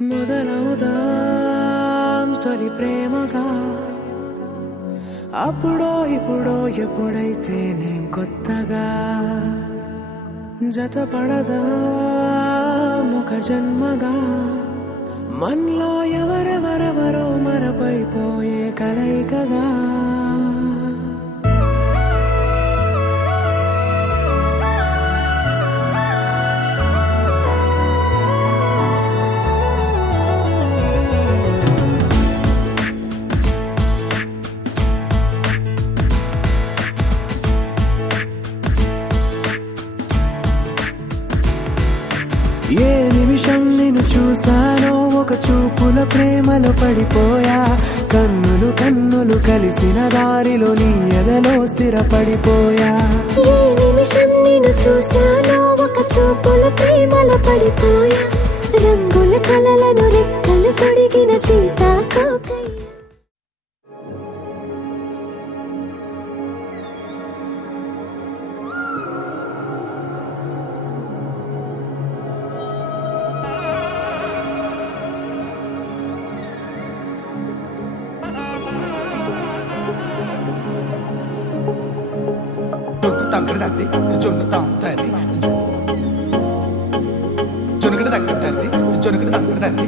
మొదలవుదాం తొలి ప్రేమగా అప్పుడో ఇప్పుడో ఎప్పుడైతే నేను కొత్తగా జతపడదా ముఖ జన్మగా మనలో ఎవరెవరెవరో మరపైపోయే కలయికగా ఏ నిమిషం నిన్ను చూసానో ఒక చూపుల ప్రేమలో పడిపోయా కన్నులు కన్నులు కలిసిన దారిలో నీ ఎదలో స్థిరపడిపోయా ఏ నిమిషం నిన్ను చూసానో ఒక చూపుల ప్రేమలో పడిపోయా రంగుల కలలను రెక్కలు తొడిగిన సీతాకోకయ్య తగ్గడదండి జొన్ను తాగుతాండి జొనుగడ తగ్గదండి జొనుగడ తగ్గడదండి